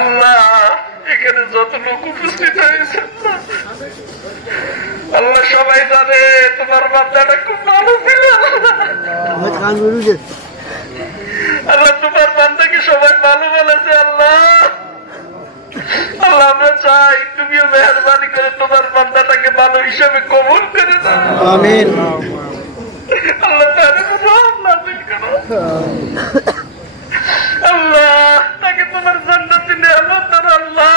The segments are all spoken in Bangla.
আল্লাহ এখানে যত লোক উপস্থিত হয়েছে আল্লাহ সবাই জানে তোমার বাচ্চাটা খুব ভালো ছিল। আল্লাহ তোমার বাচ্চাকে সবাই ভালো বলেছে। আল্লাহ আল্লাহ আমরা চাই তুমিও মেহরবানি করে তোমার বাচ্চাটাকে ভালো হিসাবে কবুল করে দাও। আমিন। আল্লাহ তারে রহম নাযিল করো। আল্লাহ তাকে তোমার জান্নাতি নিয়ামত দাও। আল্লাহ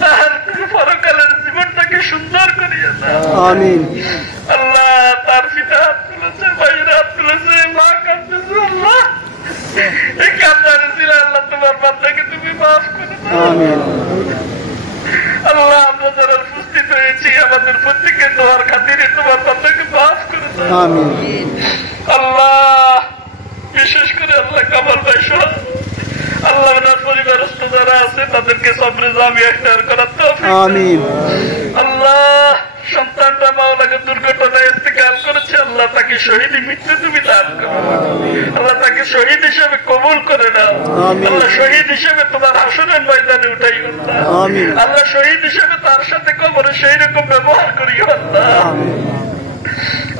তার পরকালের জীবনটাকে সুন্দর করিয়ে দাও। আমিন। আল্লাহ তার পিতা হাত তুলেছে, ভাইয়েরা হাত তুলেছে, মা কাঁদতেছে। আল্লাহ এই কান্নারে ছিল আল্লাহ তোমার বাচ্চাকে তুমি মাফ করে দাও। আমিন। আল্লাহ আমরা যারা উপস্থিত হয়েছি আমাদের প্রত্যেকের দোয়ার খাতিরে তোমার বাচ্চাকে মাফ করে দাও। আমিন। আল্লাহ বিশেষ করে আল্লাহ কামাল ভাই সহ আল্লাহ ওনার পরিবারস্থ যারা আছে তাদেরকে সবরে জামিয়া ইখতিয়ার করার তৌফিক দাও। আমিন। আল্লাহ সন্তানটা মাওলাকে দুর্ঘটনায় ইন্তেকাল করেছে। আল্লাহ তাকে শহীদ মৃত্যু তুমি দান করো। আল্লাহ তাকে শহীদ হিসেবে কবুল করে নাও। আল্লাহ শহীদ হিসেবে তোমার হাসরের ময়দানে উঠাই আল্লাহ শহীদ হিসেবে তার সাথে কবরে সেই রকম ব্যবহার করি আল্লাহ।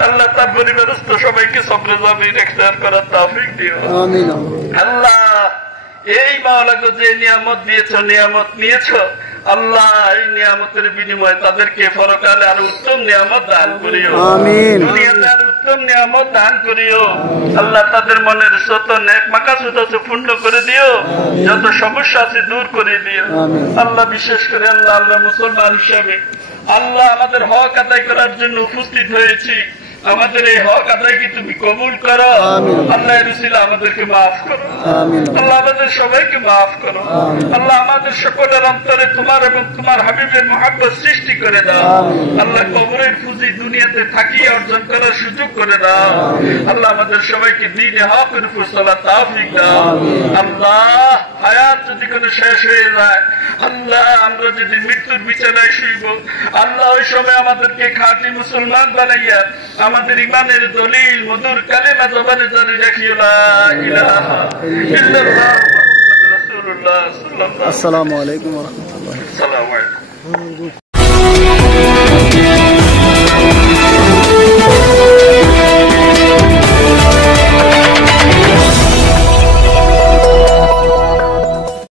আল্লাহ তার পরিবারস্থ সবাইকে সবরে জামিয়া ইখতিয়ার করার তৌফিক দিও। আমিন। আল্লাহ এই মাওলাকে যে নিয়ামত দিয়েছো, নিয়ামত নিয়েছো আল্লাহ, এই নিয়ামতের বিনিময়ে তাদেরকে পরকালে আরো উত্তম নিয়ামত দান করিও। আমিন। দুনিয়াতে আরো উত্তম নিয়ামত দান করিও। আল্লাহ তাদের মনের যত নেক মাকাসুদ আছে পূর্ণ করে দিও, যত সমস্যা আছে দূর করে দিও। আল্লাহ বিশেষ করে আল্লাহ আমরা মুসলমান হিসাবে আল্লাহ আমাদের হক আদায় করার জন্য উপস্থিত হয়েছি। আমাদের এই হক আদায়কে তুমি কবুল করো। আল্লাহ রসুল আমাদেরকে মাফ করো। আল্লাহ আমাদের সবাইকে মাফ করো। আল্লাহ আমাদের সকলের অন্তরে তোমার এবং তোমার হাবিবের মুহাব্বত সৃষ্টি করে দাও। আল্লাহ কবরের পুঁজি দুনিয়াতে থাকিয়ে অর্জন করার সুযোগ করে দাও। আল্লাহ আমাদের সবাইকে দ্বীনে হকের উপর চলার তৌফিক দাও। আল্লাহ হায়াত যদি কোনো শেষ হয়ে যায়, আল্লাহ আমরা যদি মৃত্যুর বিছানায় শুইব, আল্লাহ ওই সময় আমাদেরকে খাঁটি মুসলমান বানাইয়া আমাদের ইমানের দলিল মধুর কালেমা জবানে জারি রাখিও। লা ইলাহা ইল্লাল্লাহ মুহাম্মাদুর রাসূলুল্লাহ সাল্লাল্লাহু আলাইহি ওয়া সাল্লাম। আসসালামু আলাইকুম ওয়া রাহমাতুল্লাহ।